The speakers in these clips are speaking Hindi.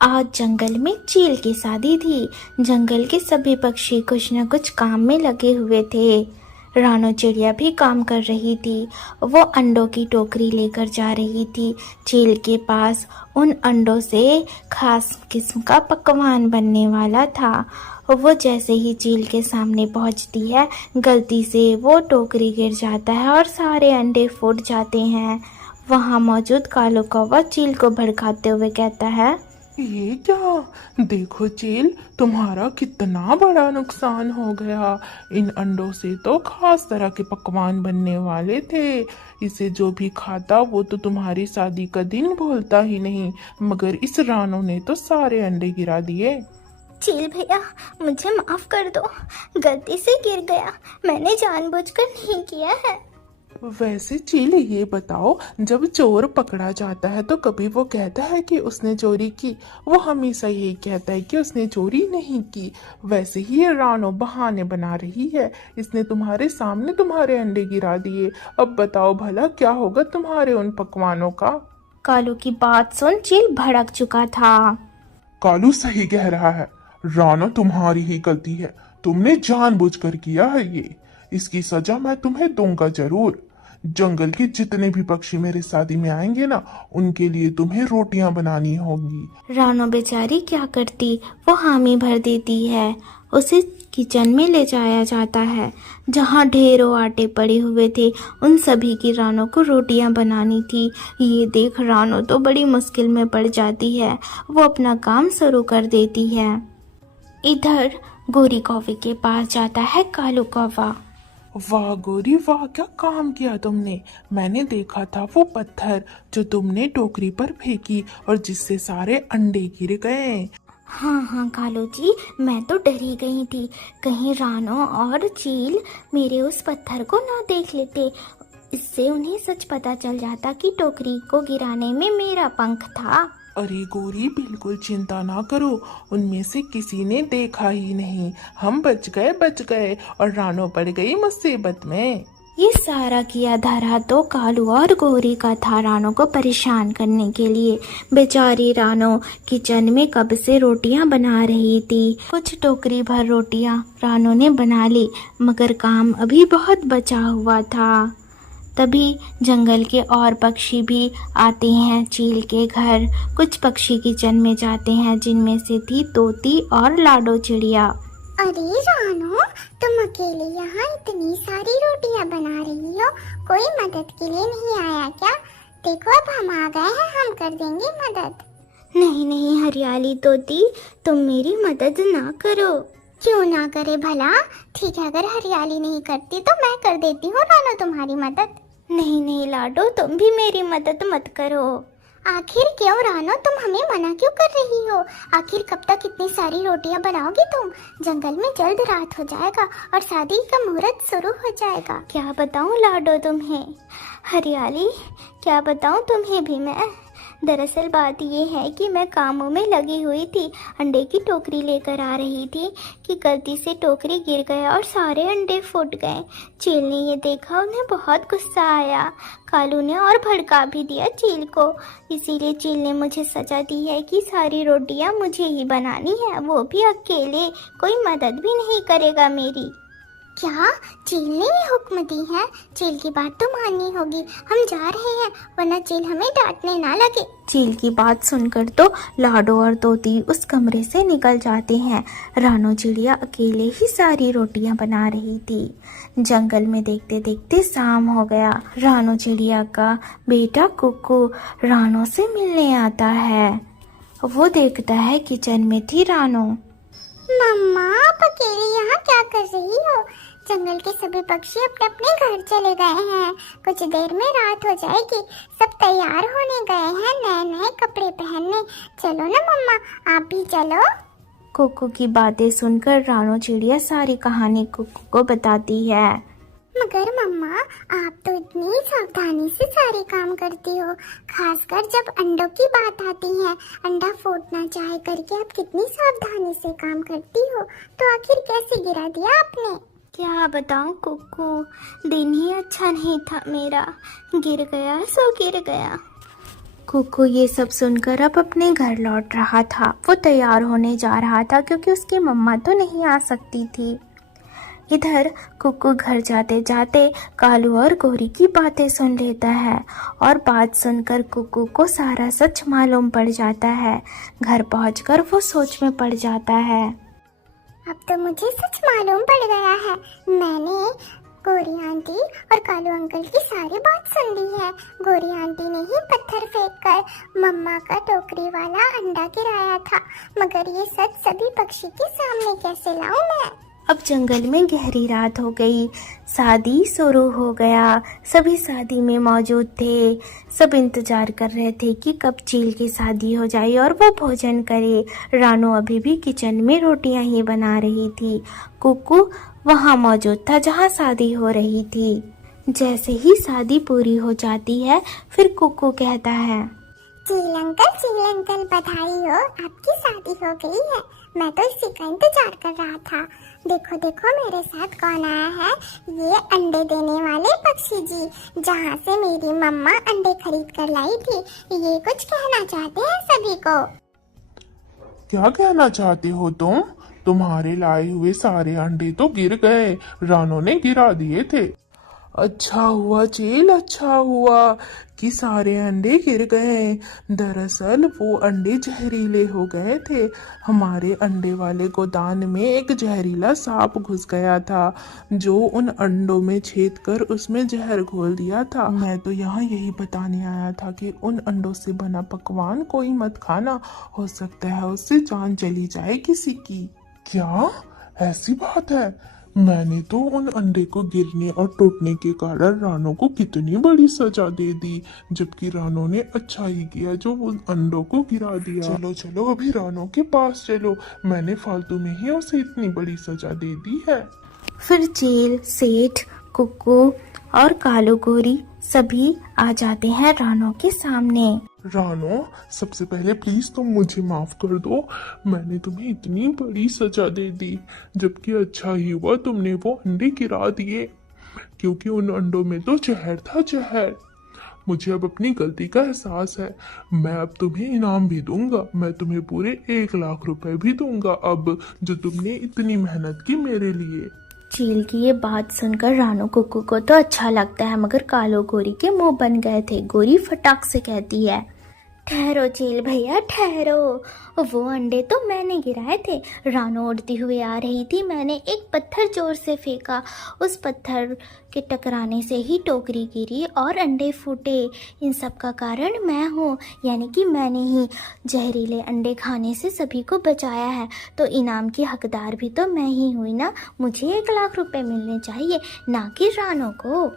आज जंगल में चील की शादी थी। जंगल के सभी पक्षी कुछ न कुछ काम में लगे हुए थे। रानो चिड़िया भी काम कर रही थी। वो अंडों की टोकरी लेकर जा रही थी चील के पास। उन अंडों से खास किस्म का पकवान बनने वाला था। वो जैसे ही चील के सामने पहुंचती है, गलती से वो टोकरी गिर जाता है और सारे अंडे फूट जाते हैं। वहाँ मौजूद कालू कौवा चील को भड़काते हुए कहता है, ये क्या? देखो चील, तुम्हारा कितना बड़ा नुकसान हो गया। इन अंडों से तो खास तरह के पकवान बनने वाले थे। इसे जो भी खाता वो तो तुम्हारी शादी का दिन भूलता ही नहीं, मगर इस रानो ने तो सारे अंडे गिरा दिए। चील भैया, मुझे माफ कर दो। गलती से गिर गया, मैंने जानबूझकर नहीं किया है। वैसे चील, ये बताओ, जब चोर पकड़ा जाता है तो कभी वो कहता है कि उसने चोरी की? वो हमेशा यही कहता है कि उसने चोरी नहीं की। वैसे ही ये रानो बहाने बना रही है। इसने तुम्हारे सामने तुम्हारे अंडे गिरा दिए। अब बताओ भला क्या होगा तुम्हारे उन पकवानों का? कालू की बात सुन चील भड़क चुका था। कालू सही कह रहा है। रानो, तुम्हारी ही गलती है। तुमने जानबूझकर किया है ये। इसकी सजा मैं तुम्हें दूंगा जरूर। जंगल के जितने भी पक्षी मेरे शादी में आएंगे ना, उनके लिए तुम्हें रोटियां बनानी होगी। रानो बेचारी क्या करती, वो हामी भर देती है। उसे किचन में ले जाया जाता है जहाँ ढेरों आटे पड़े हुए थे। उन सभी की रानो को रोटियां बनानी थी। ये देख रानो तो बड़ी मुश्किल में पड़ जाती है। वो अपना काम शुरू कर देती है। इधर गोरी कौवे के पास जाता है कालू कौवा। वाह गोरी वाह, क्या काम किया तुमने। मैंने देखा था वो पत्थर जो तुमने टोकरी पर फेंकी और जिससे सारे अंडे गिर गए। हाँ हाँ कालू जी, मैं तो डरी गई थी कहीं रानो और चील मेरे उस पत्थर को ना देख लेते। इससे उन्हें सच पता चल जाता कि टोकरी को गिराने में मेरा पंख था। अरे गोरी, बिल्कुल चिंता ना करो, उनमें से किसी ने देखा ही नहीं। हम बच गए और रानो पड़ गई मुसीबत में। ये सारा किया धरा तो कालू और गोरी का था रानो को परेशान करने के लिए। बेचारी रानो किचन में कब से रोटियां बना रही थी। कुछ टोकरी भर रोटियां रानो ने बना ली, मगर काम अभी बहुत बचा हुआ था। तभी जंगल के और पक्षी भी आते हैं चील के घर। कुछ पक्षी किचन में जाते हैं, जिनमें से थी तोती और लाडो चिड़िया। अरे रानो, तुम अकेले यहाँ इतनी सारी रोटियाँ बना रही हो, कोई मदद के लिए नहीं आया क्या? देखो अब हम आ गए हैं, हम कर देंगे मदद। नहीं नहीं हरियाली तोती, तुम मेरी मदद ना करो। क्यों ना करे भला? ठीक है, अगर हरियाली नहीं करती तो मैं कर देती हूँ रानो तुम्हारी मदद। नहीं नहीं लाडो, तुम भी मेरी मदद मत करो। आखिर क्यों रानो, तुम हमें मना क्यों कर रही हो? आखिर कब तक इतनी सारी रोटियां बनाओगी तुम? जंगल में जल्द रात हो जाएगा और शादी का मुहूर्त शुरू हो जाएगा। क्या बताऊं लाडो तुम्हें, हरियाली क्या बताऊं तुम्हें भी मैं। दरअसल बात ये है कि मैं कामों में लगी हुई थी, अंडे की टोकरी लेकर आ रही थी कि गलती से टोकरी गिर गया और सारे अंडे फूट गए। चील ने ये देखा, उन्हें बहुत गुस्सा आया। कालू ने और भड़का भी दिया चील को। इसीलिए चील ने मुझे सजा दी है कि सारी रोटियां मुझे ही बनानी है, वो भी अकेले, कोई मदद भी नहीं करेगा मेरी। क्या चील ने ये हुक्म दी है? चील की बात तो माननी होगी। हम जा रहे हैं, वरना चील हमें डांटने ना लगे। चील की बात सुनकर तो लाडो और तोती उस कमरे से निकल जाते हैं। रानो चिड़िया अकेले ही सारी रोटियां बना रही थी। जंगल में देखते देखते शाम हो गया। रानो चिड़िया का बेटा कुक्कू रानो से मिलने आता है। वो देखता है किचन में थी रानो। मम्मा, आप अकेले यहाँ क्या कर रही हो? जंगल के सभी पक्षी अपने अपने घर चले गए हैं। कुछ देर में रात हो जाएगी। सब तैयार होने गए हैं नए नए कपड़े पहनने। चलो ना मम्मा, आप भी चलो। कुक्कू की बातें सुनकर रानो चिड़िया सारी कहानी कुक्कू को बताती है। मगर मम्मा, आप तो इतनी सावधानी से सारे काम करती हो, खासकर जब अंडों की बात आती है। अंडा फूटना चाहे करके आप कितनी सावधानी से काम करती हो, तो आखिर कैसे गिरा दिया आपने? क्या बताऊं कुक्कू, दिन ही अच्छा नहीं था मेरा। गिर गया सो गिर गया। कुकू ये सब सुनकर अब अपने घर लौट रहा था। वो तैयार होने जा रहा था क्योंकि उसकी मम्मा तो नहीं आ सकती थी। इधर कुकू घर जाते जाते कालू और गौरी की बातें सुन लेता है और बात सुनकर कुकू को सारा सच मालूम पड़ जाता है। घर पहुंचकर वो सोच में पड़ जाता है। अब तो मुझे सच मालूम पड़ गया है। मैंने गौरी आंटी और कालू अंकल की सारी बात सुन ली है। गौरी आंटी ने ही पत्थर फेंककर मम्मा का टोकरी वाला अंडा गिराया था, मगर ये सच सभी पक्षी के सामने कैसे लाऊं मैं? अब जंगल में गहरी रात हो गई। शादी शुरू हो गया। सभी शादी में मौजूद थे। सब इंतजार कर रहे थे कि कब चील की शादी हो जाए और वो भोजन करे। रानू अभी भी किचन में रोटियां ही बना रही थी। कुकू वहां मौजूद था जहां शादी हो रही थी। जैसे ही शादी पूरी हो जाती है, फिर कुकू कहता है, चील अंकल बधाई हो, आपकी शादी हो गई है। मैं तो इसी का इंतजार कर रहा था। देखो देखो मेरे साथ कौन आया है, ये अंडे देने वाले पक्षी जी, जहाँ से मेरी मम्मा अंडे खरीद कर लाई थी। ये कुछ कहना चाहते हैं सभी को। क्या कहना चाहते हो तुम? तुम्हारे लाए हुए सारे अंडे तो गिर गए, रानू ने गिरा दिए थे। अच्छा हुआ चील, अच्छा हुआ कि सारे अंडे गिर गए। दरअसल वो अंडे जहरीले हो गए थे। हमारे अंडे वाले गोदान में एक जहरीला सांप घुस गया था, जो उन अंडों में छेद कर उसमें जहर घोल दिया था। मैं तो यहाँ यही बताने आया था कि उन अंडों से बना पकवान कोई मत खाना, हो सकता है उससे जान चली जाए किसी की। क्या ऐसी बात है? मैंने तो उन अंडे को गिरने और टूटने के कारण रानू को कितनी बड़ी सजा दे दी, जबकि रानू ने अच्छा ही किया जो उन अंडों को गिरा दिया। चलो चलो अभी रानू के पास चलो, मैंने फालतू में ही उसे इतनी बड़ी सजा दे दी है। फिर चील, सेठ, कुकू और कालू गोरी सभी आ जाते हैं रानू के सामने। रानो, सबसे पहले प्लीज तुम मुझे माफ कर दो। मैंने तुम्हें इतनी बड़ी सजा दे दी, जबकि अच्छा ही हुआ तुमने वो अंडे गिरा दिए, क्योंकि उन अंडों में तो जहर था, जहर। मुझे अब अपनी गलती का एहसास है। मैं अब तुम्हें इनाम भी दूंगा। मैं तुम्हें पूरे 1 लाख रुपए भी दूंगा अब, जो तुमने इतनी मेहनत की मेरे लिए। चील की ये बात सुनकर रानू कुकू को तो अच्छा लगता है, मगर कालो गोरी के मुंह बन गए थे। गोरी फटाक से कहती है, ठहरो चील भैया ठहरो, वो अंडे तो मैंने गिराए थे। रानू उड़ती हुई आ रही थी, मैंने एक पत्थर जोर से फेंका, उस पत्थर के टकराने से ही टोकरी गिरी और अंडे फूटे। इन सब का कारण मैं हूँ, यानी कि मैंने ही जहरीले अंडे खाने से सभी को बचाया है, तो इनाम की हकदार भी तो मैं ही हुई ना। मुझे 1 लाख रुपए मिलने चाहिए, ना कि रानू को।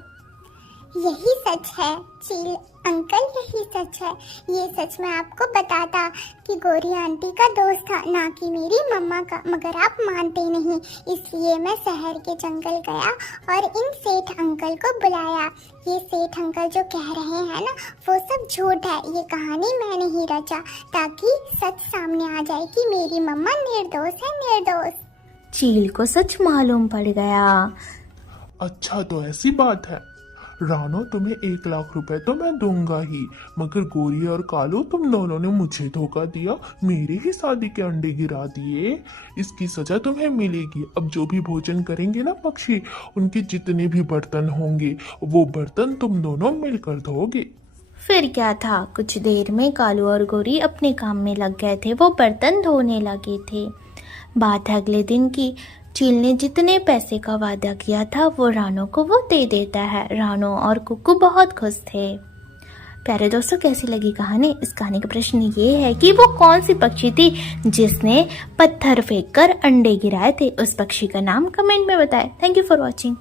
यही सच है चील अंकल, यही सच है। ये सच मैं आपको बताता कि गौरी आंटी का दोस्त था, ना कि मेरी मम्मा का, मगर आप मानते नहीं। इसलिए मैं शहर के जंगल गया और इन सेठ अंकल को बुलाया। ये सेठ अंकल जो कह रहे हैं ना, वो सब झूठ है। ये कहानी मैंने ही रचा, ताकि सच सामने आ जाए कि मेरी मम्मा निर्दोष है, निर्दोष। चील को सच मालूम पड़ गया। अच्छा तो ऐसी बात है। रानो, तुम्हें 1 लाख रुपए तो मैं दूंगा ही, मगर गोरी और कालू तुम दोनों ने मुझे धोखा दिया, मेरे ही शादी के अंडे गिरा दिए। इसकी सजा तुम्हें मिलेगी। अब जो भी भोजन करेंगे ना पक्षी, उनके जितने भी बर्तन होंगे, वो बर्तन तुम दोनों मिलकर धोगे। फिर क्या था, कुछ देर में कालू और गोरी अपने काम में लग गए थे। वो बर्तन धोने लगे थे। बात है अगले दिन की। चील ने जितने पैसे का वादा किया था, वो रानू को वो दे देता है। रानू और कुकू बहुत खुश थे। प्यारे दोस्तों, कैसी लगी कहानी? इस कहानी का प्रश्न ये है कि वो कौन सी पक्षी थी जिसने पत्थर फेंककर अंडे गिराए थे? उस पक्षी का नाम कमेंट में बताएं। Thank you for watching.